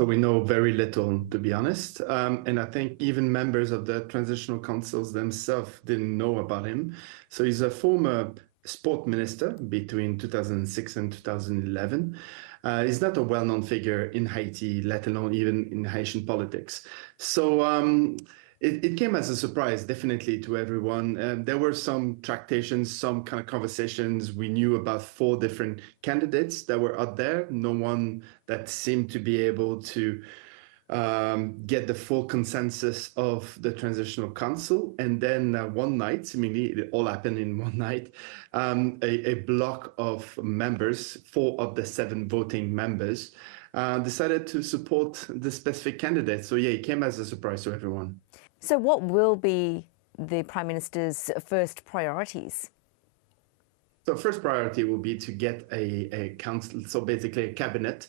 So we know very little, to be honest. And I think even members of the transitional councils themselves didn't know about him. So he's a former sport minister between 2006 and 2011. He's not a well-known figure in Haiti, let alone even in Haitian politics. So it came as a surprise, definitely, to everyone. There were some tractations, some kind of conversations. We knew about 4 different candidates that were out there. No one that seemed to be able to get the full consensus of the Transitional Council. And then one night, seemingly it all happened in one night, a block of members, 4 of the 7 voting members, decided to support the specific candidate. So yeah, it came as a surprise to everyone. So what will be the Prime Minister's first priorities? So first priority will be to get a council, so basically a cabinet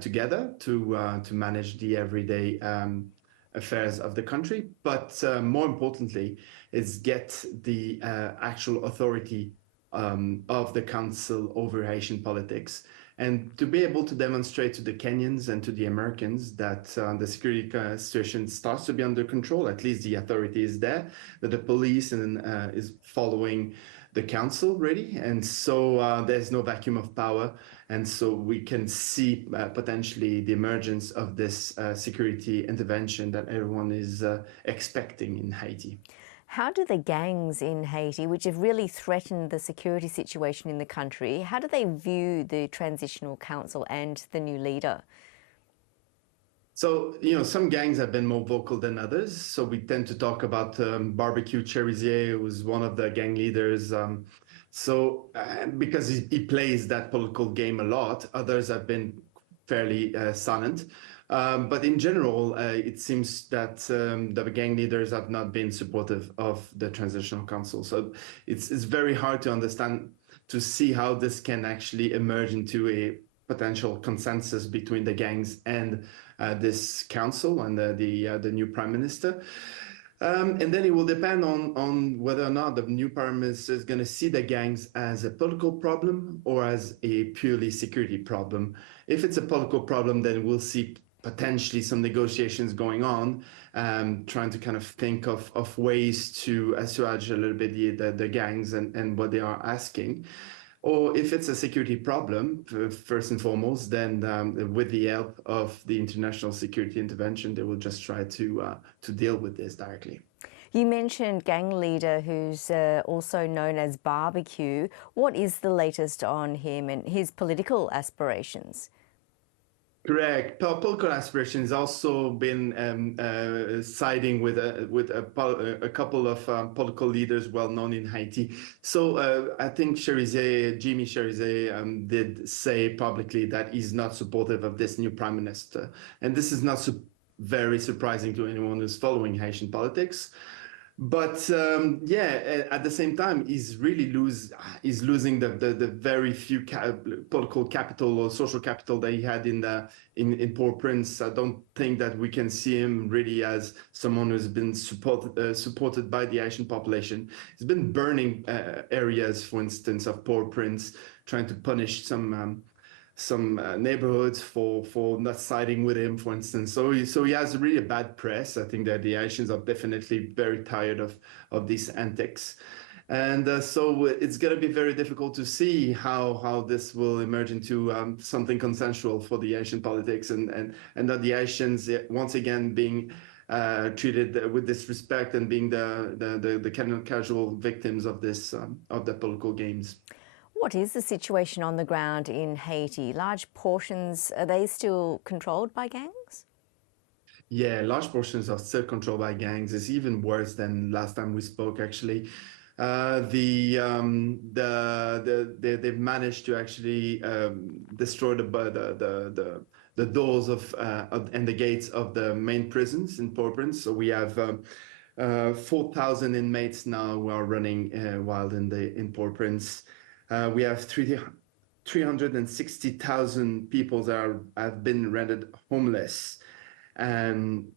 together to manage the everyday affairs of the country. But more importantly, is get the actual authority of the council over Haitian politics, and to be able to demonstrate to the Kenyans and to the Americans that the security situation starts to be under control. At least the authority is there, that the police is following the council really, and so there's no vacuum of power, and so we can see potentially the emergence of this security intervention that everyone is expecting in Haiti. How do the gangs in Haiti, which have really threatened the security situation in the country, how do they view the Transitional Council and the new leader? So, some gangs have been more vocal than others. So we tend to talk about Barbecue Cherizier, who's one of the gang leaders. Because he plays that political game a lot, others have been fairly silent. But in general, it seems that the gang leaders have not been supportive of the Transitional Council. So it's very hard to understand, to see how this can actually emerge into a potential consensus between the gangs and this council and the new prime minister. And then it will depend on whether or not the new prime minister is going to see the gangs as a political problem or as a purely security problem. If it's a political problem, then we'll see potentially some negotiations going on, trying to kind of think of ways to assuage a little bit the gangs and what they are asking. Or if it's a security problem, first and foremost, then with the help of the international security intervention, they will just try to deal with this directly. You mentioned gang leader who's also known as Barbecue. What is the latest on him and his political aspirations? Correct. Political aspirations also been siding with a couple of political leaders well known in Haiti. So I think Jimmy Cherizier did say publicly that he's not supportive of this new prime minister, and this is not very surprising to anyone who's following Haitian politics. But at the same time, he's losing the very few political capital or social capital that he had in Port-au-Prince. I don't think that we can see him really as someone who's been supported by the Haitian population. He's been burning areas, for instance, of Port-au-Prince, trying to punish some neighborhoods for not siding with him, for instance. So he has really a bad press. I think that the Haitians are definitely very tired of these antics. And so it's going to be very difficult to see how this will emerge into something consensual for the Haitian politics, and that the Haitians, once again, being treated with disrespect and being the kind of casual victims of the political games. What is the situation on the ground in Haiti? Large portions, are they still controlled by gangs? Yeah, large portions are still controlled by gangs. It's even worse than last time we spoke, actually. They've managed to actually destroy the doors and the gates of the main prisons in Port-au-Prince. So we have 4,000 inmates now who are running wild in Port-au-Prince. We have 360,000 people that have been rendered homeless, and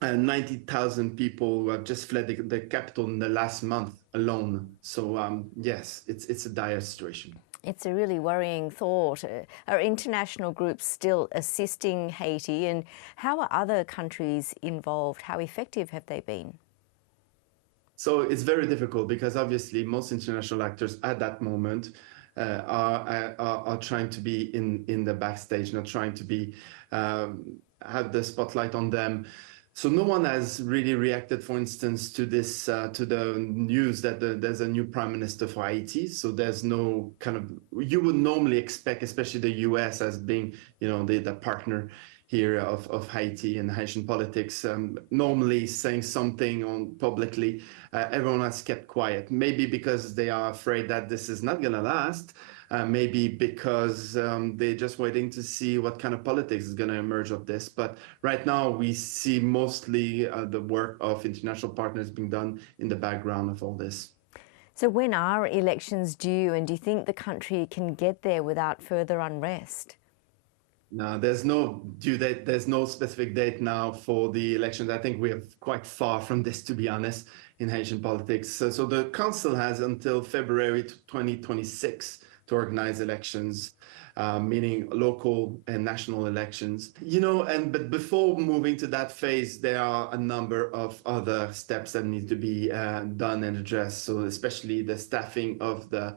90,000 people who have just fled the capital in the last month alone. So yes, it's a dire situation. It's a really worrying thought. Are international groups still assisting Haiti, and how are other countries involved? How effective have they been? So it's very difficult because obviously most international actors at that moment are trying to be in the backstage, not trying to be have the spotlight on them. So no one has really reacted, for instance, to this to the news that there's a new prime minister for Haiti. So there's no kind of, you would normally expect, especially the US as being, you know, the partner here of Haiti and Haitian politics, normally saying something on publicly. Everyone has kept quiet, maybe because they are afraid that this is not going to last. Maybe because they're just waiting to see what kind of politics is going to emerge of this. But right now, we see mostly the work of international partners being done in the background of all this. So when are elections due, and do you think the country can get there without further unrest? No, there's no due date. There's no specific date now for the elections. I think we are quite far from this, to be honest, in Haitian politics. So the council has until February 2026 to organize elections, meaning local and national elections. You know, but before moving to that phase, there are a number of other steps that need to be done and addressed. So especially the staffing of the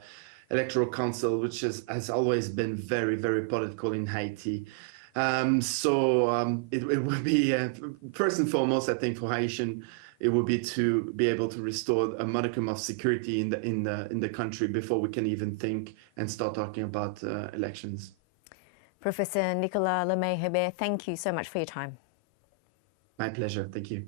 electoral council, which has always been very, very political in Haiti. It would be first and foremost, I think, for Haitian, it would be to be able to restore a modicum of security in the country before we can even think and start talking about elections. Professor Nicolas Lemay-Hebert, thank you so much for your time. My pleasure. Thank you.